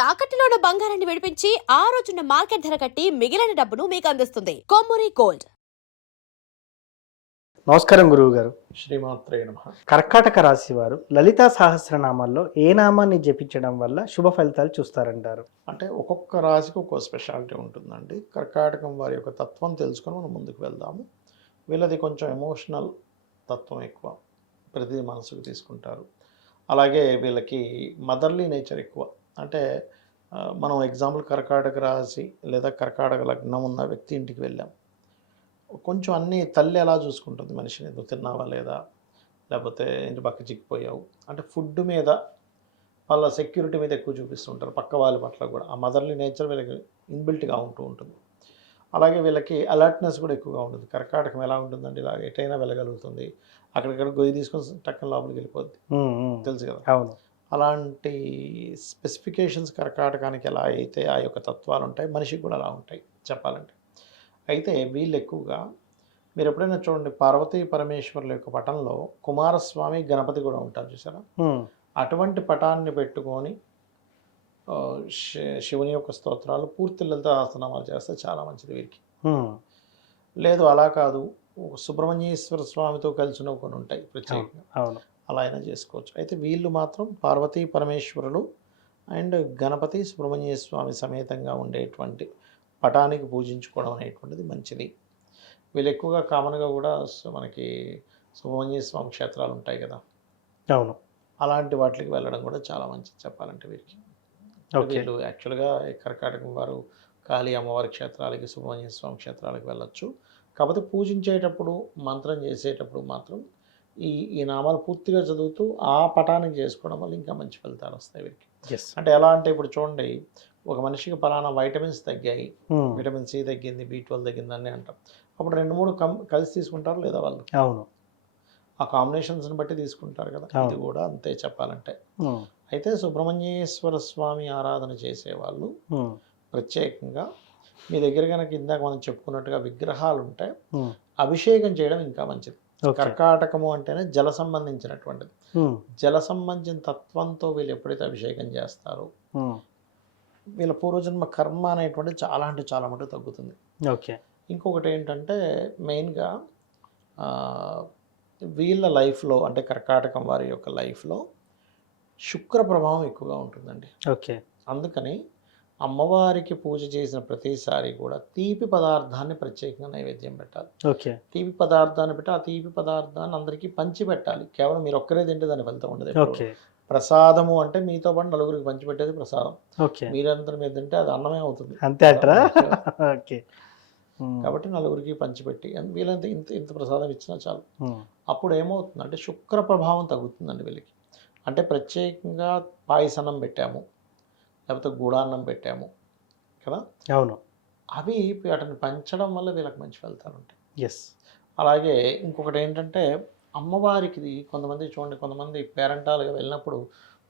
తాకట్టులో ఉన్న బంగారాన్ని విడిపించి ఆ రోజున్న మార్కెట్ ధర కట్టి మిగిలిన డబ్బును మీకు అందిస్తుంది కొమ్మూరి గోల్డ్. నమస్కారం గురువు గారు. శ్రీమాత్రే నమః. కర్కాటక రాశి వారు లలితా సహస్రనామాల్లో ఏ నామాన్ని జపించడం వల్ల శుభ ఫలితాలు చూస్తారంటారు? అంటే ఒక్కొక్క రాశికి ఒక్కో స్పెషాలిటీ ఉంటుందండి. కర్కాటకం వారి యొక్క తత్వం తెలుసుకొని మనం ముందుకు వెళ్దాము. వీళ్ళది కొంచెం ఎమోషనల్ తత్వం ఎక్కువ, ప్రతిదీ మనసుకు తీసుకుంటారు. అలాగే వీళ్ళకి మదర్లీ నేచర్ ఎక్కువ. అంటే మనం ఎగ్జాంపుల్ కర్కాటక రాశి లేదా కర్కాటక లగ్నం ఉన్న వ్యక్తి ఇంటికి వెళ్ళాం, కొంచెం అన్నీ తల్లి ఎలా చూసుకుంటుంది మనిషిని, నువ్వు తిన్నావా లేదా, లేకపోతే ఇంటి పక్క చిక్కిపోయావు అంటే ఫుడ్ మీద వాళ్ళ సెక్యూరిటీ మీద ఎక్కువ చూపిస్తుంటారు, పక్క వాళ్ళ పట్ల కూడా. ఆ మదర్లీ నేచర్ వీళ్ళకి ఇన్బిల్ట్గా ఉంటుంది. అలాగే వీళ్ళకి అలర్ట్నెస్ కూడా ఎక్కువగా ఉంటుంది. కర్కాటకం ఎలా ఉంటుందంటే ఇలా ఎటైనా వెళ్ళగలుగుతుంది, అక్కడిక్కడ గొయ్యి తీసుకొని టక్కన లోపలికి వెళ్ళిపోద్ది, తెలుసు కదా. అవును. అలాంటి స్పెసిఫికేషన్స్ కర్కాటకానికి ఎలా అయితే ఆ యొక్క తత్వాలు ఉంటాయి, మనిషికి కూడా అలా ఉంటాయి చెప్పాలంటే. అయితే వీళ్ళు ఎక్కువగా మీరు ఎప్పుడైనా చూడండి, పార్వతీ పరమేశ్వరుల యొక్క పటంలో కుమారస్వామి గణపతి కూడా ఉంటారు చూసారా. అటువంటి పటాన్ని పెట్టుకొని శివుని యొక్క స్తోత్రాలు పూర్తి లలిత ఆసనామాలు చేస్తే చాలా మంచిది వీరికి. లేదు అలా కాదు, సుబ్రహ్మణ్యేశ్వర స్వామితో కలిసిన కొన్ని ఉంటాయి ప్రత్యేకంగా, అలా అయినా చేసుకోవచ్చు. అయితే వీళ్ళు మాత్రం పార్వతీ పరమేశ్వరులు అండ్ గణపతి సుబ్రహ్మణ్య స్వామి సమేతంగా ఉండేటువంటి పటానికి పూజించుకోవడం అనేటువంటిది మంచిది. వీళ్ళు ఎక్కువగా కామన్గా కూడా మనకి సుబ్రహ్మణ్య స్వామి క్షేత్రాలు ఉంటాయి కదా, అవును, అలాంటి వాటికి వెళ్ళడం కూడా చాలా మంచిది చెప్పాలంటే వీరికి. వీళ్ళు యాక్చువల్గా కర్కాటకం వారు కాళీ అమ్మవారి క్షేత్రాలకి, సుబ్రహ్మణ్య స్వామి క్షేత్రాలకు వెళ్ళొచ్చు. కాకపోతే పూజించేటప్పుడు మంత్రం చేసేటప్పుడు మాత్రం ఈ నామాలు పూర్తిగా చదువుతూ ఆ పటానికి చేసుకోవడం వల్ల ఇంకా మంచి ఫలితాలు వస్తాయి వీరికి. అంటే ఎలా అంటే ఇప్పుడు చూడండి, ఒక మనిషికి పలానా వైటమిన్స్ తగ్గాయి, విటమిన్ సి తగ్గింది, B12 తగ్గింది అని అంటాం. అప్పుడు 2-3 కలిసి తీసుకుంటారు లేదా వాళ్ళు? అవును, ఆ కాంబినేషన్స్ని బట్టి తీసుకుంటారు కదా. ఇది కూడా అంతే చెప్పాలంటే. అయితే సుబ్రహ్మణ్యేశ్వర స్వామి ఆరాధన చేసేవాళ్ళు ప్రత్యేకంగా మీ దగ్గర కనుక ఇందాక మనం చెప్పుకున్నట్టుగా విగ్రహాలు ఉంటే అభిషేకం చేయడం ఇంకా మంచిది. కర్కాటకము అంటేనే జల సంబంధించినటువంటిది. జల సంబంధించిన తత్వంతో వీళ్ళు ఎప్పుడైతే అభిషేకం చేస్తారో వీళ్ళ పూర్వజన్మ కర్మ అనేటువంటిది చాలా అంటే చాలా మటుకు తగ్గుతుంది. ఇంకొకటి ఏంటంటే మెయిన్గా వీళ్ళ లైఫ్లో అంటే కర్కాటకం వారి యొక్క లైఫ్లో శుక్ర ప్రభావం ఎక్కువగా ఉంటుందండి. అందుకని అమ్మవారికి పూజ చేసిన ప్రతిసారి కూడా తీపి పదార్థాన్ని ప్రత్యేకంగా నైవేద్యం పెట్టాలి. తీపి పదార్థాన్ని పెట్టి ఆ తీపి పదార్థాన్ని అందరికీ పంచి పెట్టాలి. కేవలం మీరు ఒక్కరే తింటే దాని ఫలితం ఉండదు. ప్రసాదము అంటే మీతో పాటు నలుగురికి పంచిపెట్టేది ప్రసాదం. మీరందరి మీద తింటే అది అన్నమే అవుతుంది అంతే అంటారా? కాబట్టి నలుగురికి పంచిపెట్టి వీళ్ళంతా ఇంత ప్రసాదం ఇచ్చినా చాలు. అప్పుడు ఏమవుతుంది అంటే శుక్ర ప్రభావం తగ్గుతుందండి వీళ్ళకి. అంటే ప్రత్యేకంగా పాయసనం పెట్టాము, లేకపోతే గూడాన్నం పెట్టాము కదా, అవును, అవి వాటిని పంచడం వల్ల వీళ్ళకి మంచి ఫలితాలు ఉంటాయి. అలాగే ఇంకొకటి ఏంటంటే అమ్మవారికి కొంతమంది చూడండి, కొంతమంది పేరెంటాలుగా వెళ్ళినప్పుడు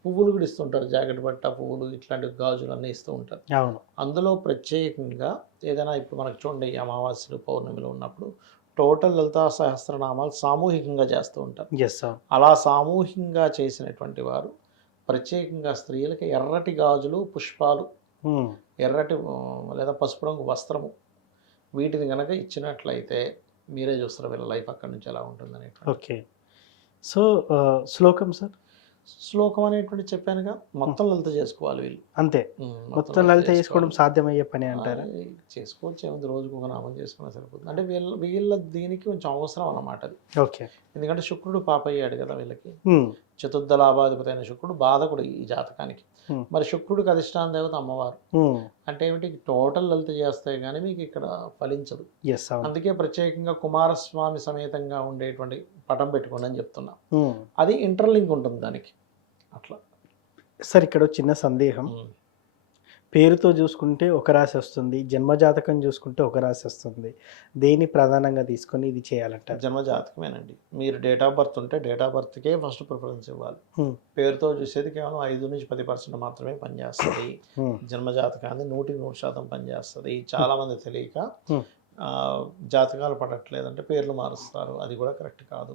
పువ్వులు కూడా ఇస్తుంటారు, జాకెట్ బట్ట పువ్వులు ఇట్లాంటి గాజులు అన్నీ ఇస్తూ ఉంటారు. అందులో ప్రత్యేకంగా ఏదైనా ఇప్పుడు మనకు చూడండి అమావాస్యలు పౌర్ణమిలు ఉన్నప్పుడు టోటల్ లలితా సహస్రనామాలు సామూహికంగా చేస్తూ ఉంటారు. అలా సామూహికంగా చేసినటువంటి వారు ప్రత్యేకంగా స్త్రీలకి ఎర్రటి గాజులు, పుష్పాలు, ఎర్రటి లేదా పసుపు రంగు వస్త్రము వీటిని కనుక ఇచ్చినట్లయితే మీరే చూస్తారు వీళ్ళ లైఫ్ అక్కడి నుంచి ఎలా ఉంటుందని. సో శ్లోకం సార్, శ్లోకం అనేటువంటి చెప్పానుగా, మొత్తం లలిత చేసుకోవాలి వీళ్ళు. అంతే, మొత్తం లలిత చేసుకోవడం సాధ్యమయ్యే పని అంటారా? చేసుకోవచ్చు, ఏముంది, రోజుకు ఒక నామం చేసుకున్నా సరిపోతుంది. అంటే వీళ్ళ దీనికి కొంచెం అవసరం అన్నమాట అది. ఎందుకంటే శుక్రుడు పాపయ్యాడు కదా వీళ్ళకి. చతుర్థ లాభాధిపతి అయిన శుక్రుడు బాధకుడు ఈ జాతకానికి. మరి శుక్రుడికి అధిష్టాన దేవత అమ్మవారు. అంటే ఏమిటి, టోటల్ లలిత చేస్తే కానీ మీకు ఇక్కడ ఫలించదు. అందుకే ప్రత్యేకంగా కుమారస్వామి సమేతంగా ఉండేటువంటి పటం పెట్టుకోండి అని చెప్తున్నా. అది ఇంటర్లింక్ ఉంటుంది దానికి. అట్లా సార్ ఇక్కడ చిన్న సందేహం, పేరుతో చూసుకుంటే ఒక రాశి వస్తుంది, జన్మజాతకం చూసుకుంటే ఒక రాశి వస్తుంది, దేని ప్రధానంగా తీసుకొని ఇది చేయాలంట? జన్మజాతకమేనండి. మీరు డేట్ ఆఫ్ బర్త్ ఉంటే డేట్ ఆఫ్ బర్త్కే ఫస్ట్ ప్రిఫరెన్స్ ఇవ్వాలి. పేరుతో చూసేది కేవలం 5-10% మాత్రమే పనిచేస్తుంది. జన్మజాతకాన్ని 100% పనిచేస్తుంది. చాలా మంది తెలియక జాతకాలు పడట్లేదంటే పేర్లు మారుస్తారు, అది కూడా కరెక్ట్ కాదు.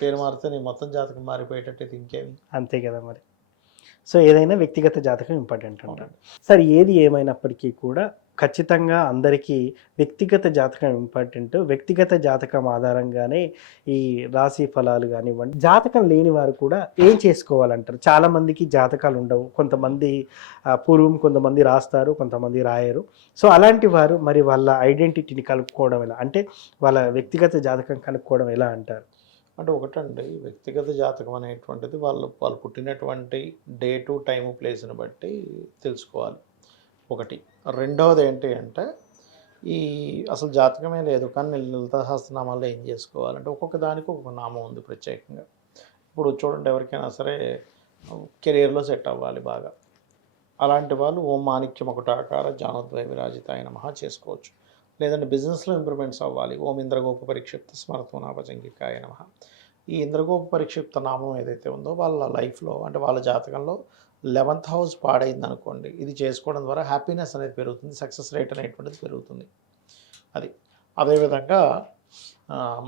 పేరు మారితే నీ మొత్తం జాతకం మారిపోయేటట్టు ఇంకేమి, అంతే కదా మరి. సో ఏదైనా వ్యక్తిగత జాతకం ఇంపార్టెంట్ అంటారు. సార్ ఏది ఏమైనప్పటికీ కూడా ఖచ్చితంగా అందరికీ వ్యక్తిగత జాతకం ఇంపార్టెంట్. వ్యక్తిగత జాతకం ఆధారంగానే ఈ రాశి ఫలాలు కానివ్వండి, జాతకం లేని వారు కూడా ఏం చేసుకోవాలంటారు? చాలామందికి జాతకాలు ఉండవు. కొంతమంది పూర్వం కొంతమంది రాస్తారు, కొంతమంది రాయరు. సో అలాంటి వారు మరి వాళ్ళ ఐడెంటిటీని కలుపుకోవడం ఎలా, అంటే వాళ్ళ వ్యక్తిగత జాతకం కనుక్కోవడం ఎలా అంటారు? అంటే ఒకటండి, వ్యక్తిగత జాతకం అనేటువంటిది వాళ్ళు వాళ్ళు పుట్టినటువంటి డేటు, టైము, ప్లేస్ని బట్టి తెలుసుకోవాలి ఒకటి. రెండవది ఏంటి అంటే ఈ అసలు జాతకమే లేదు కానీ నేను లలిత సహస్రనామాల్లో ఏం చేసుకోవాలంటే ఒక్కొక్క దానికి ఒక్కొక్క నామం ఉంది ప్రత్యేకంగా. ఇప్పుడు చూడండి, ఎవరికైనా సరే కెరీర్లో సెట్ అవ్వాలి బాగా, అలాంటి వాళ్ళు ఓం మాణిక్యం ఒకటాకార జానోద్వయ విరాజితాయ నమః చేసుకోవచ్చు. లేదంటే బిజినెస్లో ఇంప్రూవ్మెంట్స్ అవ్వాలి, ఓం ఇంద్రగోప పరిక్షిప్త స్మరతోనాపజంగికాయ నమః. ఈ ఇంద్రగోప పరిక్షిప్త నామం ఏదైతే ఉందో వాళ్ళ లైఫ్లో, అంటే వాళ్ళ జాతకంలో 11th హౌస్ పాడైంది అనుకోండి, ఇది చేసుకోవడం ద్వారా హ్యాపీనెస్ అనేది పెరుగుతుంది, సక్సెస్ రేట్ అనేటువంటిది పెరుగుతుంది. అది అదేవిధంగా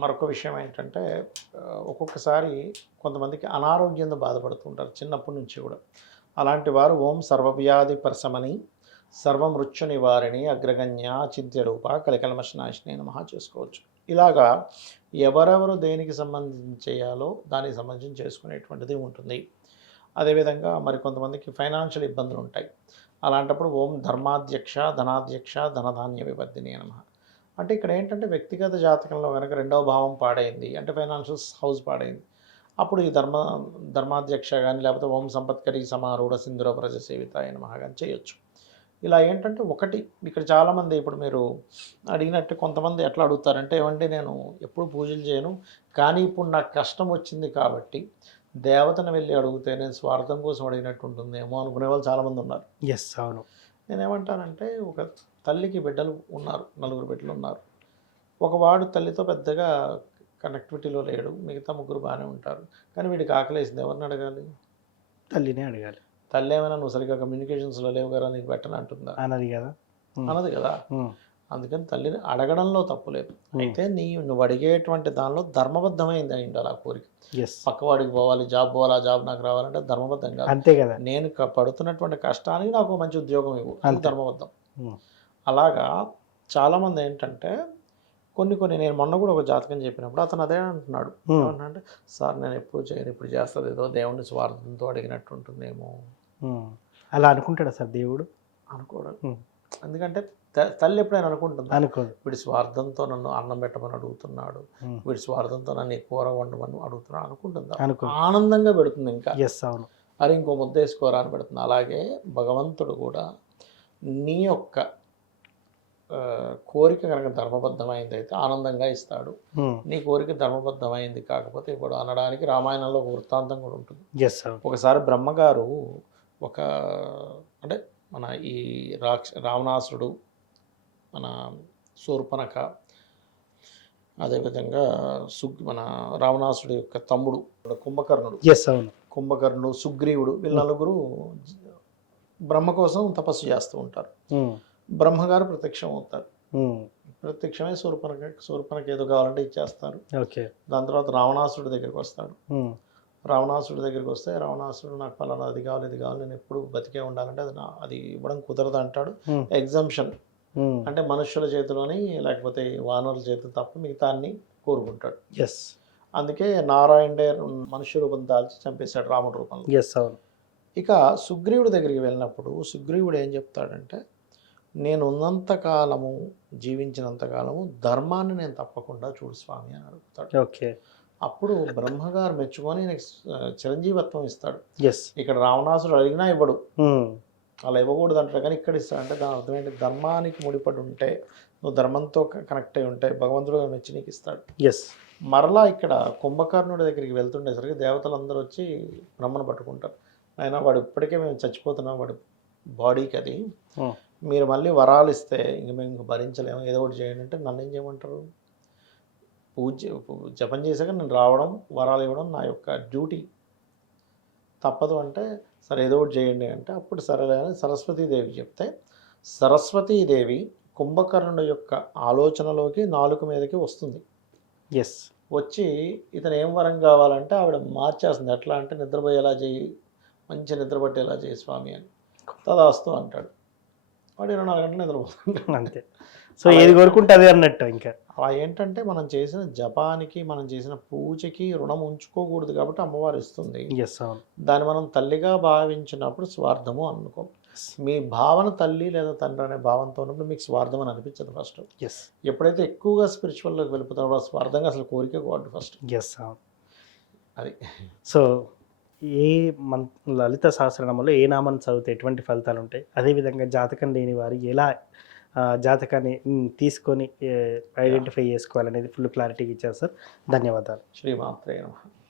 మరొక విషయం ఏంటంటే ఒక్కొక్కసారి కొంతమందికి అనారోగ్యంతో బాధపడుతుంటారు చిన్నప్పటి నుంచి కూడా. అలాంటి వారు ఓం సర్వవ్యాధి పరశమని సర్వమృత్యు నివారిణి అగ్రగణ్య చింత్యరూప కలికల్మషనాశిని నమః చేసుకోవచ్చు. ఇలాగా ఎవరెవరు దేనికి సంబంధించి చేయాలో దానికి సంబంధించి చేసుకునేటువంటిది ఉంటుంది. అదేవిధంగా మరి కొంతమందికి ఫైనాన్షియల్ ఇబ్బందులు ఉంటాయి. అలాంటప్పుడు ఓం ధర్మాధ్యక్ష ధనాధ్యక్ష ధనధాన్య వివర్ధిని నమః. అంటే ఇక్కడ ఏంటంటే వ్యక్తిగత జాతకంలో కనుక 2వ భావం పాడైంది అంటే ఫైనాన్షియల్ హౌస్ పాడైంది, అప్పుడు ఈ ధర్మాధ్యక్ష కానీ లేకపోతే ఓం సంపత్కరి సమారూఢ సింధుర ప్రజ సేవితాయ నమః కానీ చేయొచ్చు. ఇలా ఏంటంటే ఒకటి ఇక్కడ చాలామంది ఇప్పుడు మీరు అడిగినట్టు కొంతమంది ఎట్లా అడుగుతారంటే, ఏమంటే నేను ఎప్పుడు పూజలు చేయను కానీ ఇప్పుడు నాకు కష్టం వచ్చింది కాబట్టి దేవతను వెళ్ళి అడిగితే నేను స్వార్థం కోసం అడిగినట్టు ఉంటుందేమో అనుకునే వాళ్ళు చాలామంది ఉన్నారు. ఎస్, అవును. నేనేమంటానంటే ఒక తల్లికి బిడ్డలు ఉన్నారు, 4 బిడ్డలు ఉన్నారు. ఒక వాడు తల్లితో పెద్దగా కనెక్టివిటీలో లేడు, మిగతా 3 బాగానే ఉంటారు. కానీ వీడికి ఆకలేసింది, ఎవరిని అడగాలి? తల్లినే అడగాలి. తల్లి ఏమైనా నువ్వు సరిగ్గా కమ్యూనికేషన్స్లో లేవు కదా నీకు పెట్టని అంటుందా? అన్నది కదా, అన్నది కదా. అందుకని తల్లిని అడగడంలో తప్పు లేదు. అయితే నువ్వు అడిగేటువంటి దానిలో ధర్మబద్ధమైంది అయి ఉండాలి ఆ కోరిక. పక్కవాడికి పోవాలి, జాబ్ పోవాలి, ఆ జాబ్ నాకు రావాలంటే ధర్మబద్ధం కాదు. అంతే కదా. నేను పడుతున్నటువంటి కష్టానికి నాకు మంచి ఉద్యోగం ఇవ్వు, అది ధర్మబద్ధం. అలాగా చాలామంది ఏంటంటే కొన్ని నేను మొన్న కూడా ఒక జాతకం చెప్పినప్పుడు అతను అదే అంటున్నాడు. ఏమంటే సార్ నేను ఎప్పుడు చేయను, ఇప్పుడు చేస్తుంది, ఏదో దేవుడిని స్వార్థంతో అడిగినట్టు ఉంటుందేమో. అలా అనుకుంటాడా సార్ దేవుడు? అనుకోడు. ఎందుకంటే తల్లి ఎప్పుడైనా అనుకుంటుంది, అనుకోదు. వీడి స్వార్థంతో నన్ను అన్నం పెట్టమని అడుగుతున్నాడు, వీడి స్వార్థంతో నన్ను కూర వండమని అడుగుతున్నాడు అనుకుంటుంది. ఆనందంగా పెడుతుంది. ఇంకా అవును, అరే ఇంకో ముద్ద వేసుకోరా అని పెడుతుంది. అలాగే భగవంతుడు కూడా నీ యొక్క కోరిక కనుక ధర్మబద్ధమైంది అయితే ఆనందంగా ఇస్తాడు, నీ కోరిక ధర్మబద్ధమైంది కాకపోతే ఇప్పుడు అనడానికి రామాయణంలో ఒక వృత్తాంతం కూడా ఉంటుంది. ఒకసారి బ్రహ్మగారు అంటే మన ఈ రావణాసురుడు, మన శూర్పణఖ, అదేవిధంగా మన రావణాసురుడు యొక్క తమ్ముడు కుంభకర్ణుడు, కుంభకర్ణుడు, సుగ్రీవుడు, వీళ్ళ 4 బ్రహ్మ కోసం తపస్సు చేస్తూ ఉంటారు. బ్రహ్మగారు ప్రత్యక్షం అవుతారు. ప్రత్యక్షమై శూర్పణఖ ఏదో కావాలంటే ఇచ్చేస్తారు. దాని తర్వాత రావణాసురుడి దగ్గరికి వస్తాడు. రావణాసురుడి దగ్గరికి వస్తే రావణాసురుడు నాకు పలానా అది కావాలి, ఇది కావాలి, నేను ఎప్పుడు బతికే ఉండాలంటే అది ఇవ్వడం కుదరదు అంటాడు. ఎగ్జంప్షన్ అంటే మనుష్యుల చేతిలోని లేకపోతే వానరుల చేతులు తప్ప మిగతా అన్ని కోరుకుంటాడు. అందుకే నారాయణుడే మనుష్య రూపం దాల్చి చంపేశాడు రాముడి రూపంలో. ఇక సుగ్రీవుడి దగ్గరికి వెళ్ళినప్పుడు సుగ్రీవుడు ఏం చెప్తాడంటే, నేను ఉన్నంతకాలము, జీవించినంతకాలము ధర్మాన్ని నేను తప్పకుండా చూడు స్వామి అని అడుగుతాడు. అప్పుడు బ్రహ్మగారు మెచ్చుకొని చిరంజీవత్వం ఇస్తాడు. ఇక్కడ రావణాసుడు అడిగినా ఇవ్వడు, అలా ఇవ్వకూడదు అంటారు, కానీ ఇక్కడ ఇస్తాడంటే దాని అర్థం ఏంటి? ధర్మానికి ముడిపడి ఉంటే, నువ్వు ధర్మంతో కనెక్ట్ అయి ఉంటే భగవంతుడు మెచ్చి నీకు ఇస్తాడు. మరలా ఇక్కడ కుంభకర్ణుడి దగ్గరికి వెళ్తుండేసరికి దేవతలందరూ వచ్చి బ్రహ్మను పట్టుకుంటారు. అయినా వాడు ఇప్పటికే మేము చచ్చిపోతున్నాం, వాడు బాడీకి అది, మీరు మళ్ళీ వరాలు ఇస్తే ఇంక మేము ఇంక భరించలేము, ఏదో ఒకటి చేయండి అంటే నన్ను ఏం చేయమంటారు? జపం చేశాక నేను రావడం, వరాలు ఇవ్వడం నా యొక్క డ్యూటీ, తప్పదు అంటే సరే ఏదో ఒకటి చేయండి అంటే అప్పుడు సరేలే అని సరస్వతీదేవి చెప్తే, సరస్వతీదేవి కుంభకర్ణుడి యొక్క ఆలోచనలోకి నాలుక మీదకి వస్తుంది. వచ్చి ఇతను ఏం వరం కావాలంటే ఆవిడ మార్చేస్తుంది. ఎట్లా అంటే నిద్రపోయేలా చేయి, మంచి నిద్ర పట్టేలా చేయి స్వామి అని తదాస్తు అంటాడు. వాడు 24 గంటలు నిద్రపోతుంటాడు. అంతే. సో ఏది కోరుకుంటే అదే అన్నట్టు ఇంకా. అలా ఏంటంటే మనం చేసిన జపానికి మనం చేసిన పూజకి రుణం ఉంచుకోకూడదు కాబట్టి అమ్మవారు ఇస్తుంది. ఎస్, అవును. దాన్ని మనం తల్లిగా భావించినప్పుడు స్వార్థము అనుకో. మీ భావన తల్లి లేదా తండ్రి అనే భావంతో ఉన్నప్పుడు మీకు స్వార్థం అని అనిపించదు ఫస్ట్. ఎస్, ఎప్పుడైతే ఎక్కువగా స్పిరిచువల్లోకి వెళ్ళిపోతారో స్వార్థంగా అసలు కోరిక కోవద్దు ఫస్ట్. ఎస్, అవును. అది సో ఏ లలిత సహస్రనామంలో ఏ నామాన్ని చదివితే ఎటువంటి ఫలితాలు ఉంటాయి, అదేవిధంగా జాతకం లేని వారు ఎలా జాతకాన్ని తీసుకొని ఐడెంటిఫై చేసుకోవాలనేది ఫుల్ క్లారిటీగా ఇచ్చారు సార్. ధన్యవాదాలు. శ్రీమాత్రే నమః.